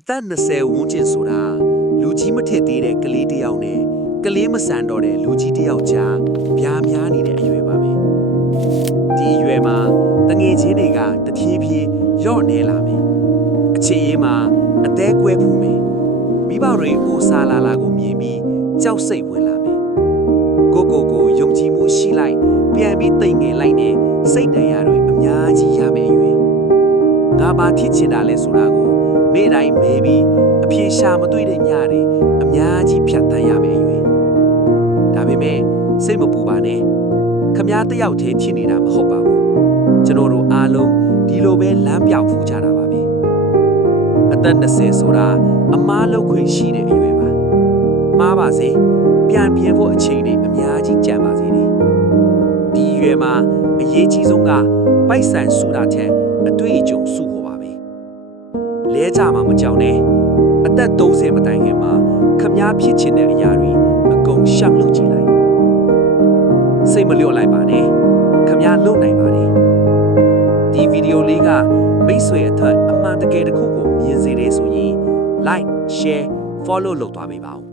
အသက်20ဝန်းကျင်ဆိုတာလူကြီးမထစ်သေးတဲ့ကလေးတစ်ယောက်နဲ့ကလေးမဆန်တော့တဲ့လူကြီးတစ်ယောက်ကြားပြားများနေတဲ့အရွယ်ပါပဲဒီအရွယ်မှာတငယ်ချင်းတွေကတဖြည်းဖြည်းရော့နေလာမယ်အချစ်ရေးမှာအသေးကွဲဖူးမယ်မိဘတွေအိုစားလာကိုမြင်ပြီးကြောက်စိတ်ဝင်လာမယ်ကိုယုံကြည်မှုရှိလိုက်ပြန်ပြီးတိတ်ငယ်လိုက်နဲ့စိတ်တရားတွေအများကြီးရမယ်အရွယ်ငါဘာဖြစ်ချင်တာလဲဆိုတာကိုနေ့တိုင်းမဲပြီးအပြေရှာမတွေ့တဲ့ညတွေအများကြီးဖြတ်သန်းရမယ်အရွယ်ဒါပေမဲ့စိတ်မပူပါနဲ့ခမားတယောက်တည်းဖြစ်နေတာမဟုတ်ပါဘူးကျွန်တော်တို့အားလုံးဒီလိုပဲလမ်းပြောက်ဖူးကြတာပါပဲအသက်20ဆိုတာအမားလောက်ခွင့်ရှိတဲ့အရွယ်ပါမှားပါစေပြန်ပြင်ဖို့အချိန်တွေအများကြီးကြံပါစေတယ်ဒီအရွယ်မှာအရေးကြီးဆုံးကပိုက်ဆံစုတာထက်အတွေ့အကြုံစုဖို့ပါပဲလဲကြမှာမကြောက်နဲ့အသက်30မတိုင်ခင်မှာခမားဖြစ်ချင်တဲ့အရာတွေအကုန်ရှောင်လုပ်ကြည့်လိုက်စိတ်မလျော့လိုက်ပါနဲ့ခမားလုပ်နိုင်ပါတယ်ဒီဗီဒီယိုလေးကမိတ်ဆွေအထက်အမှန်တကယ်တစ်ခုကိုမြင်စေတယ်ဆိုရင် like share follow လုပ်သွားပေးပါဦး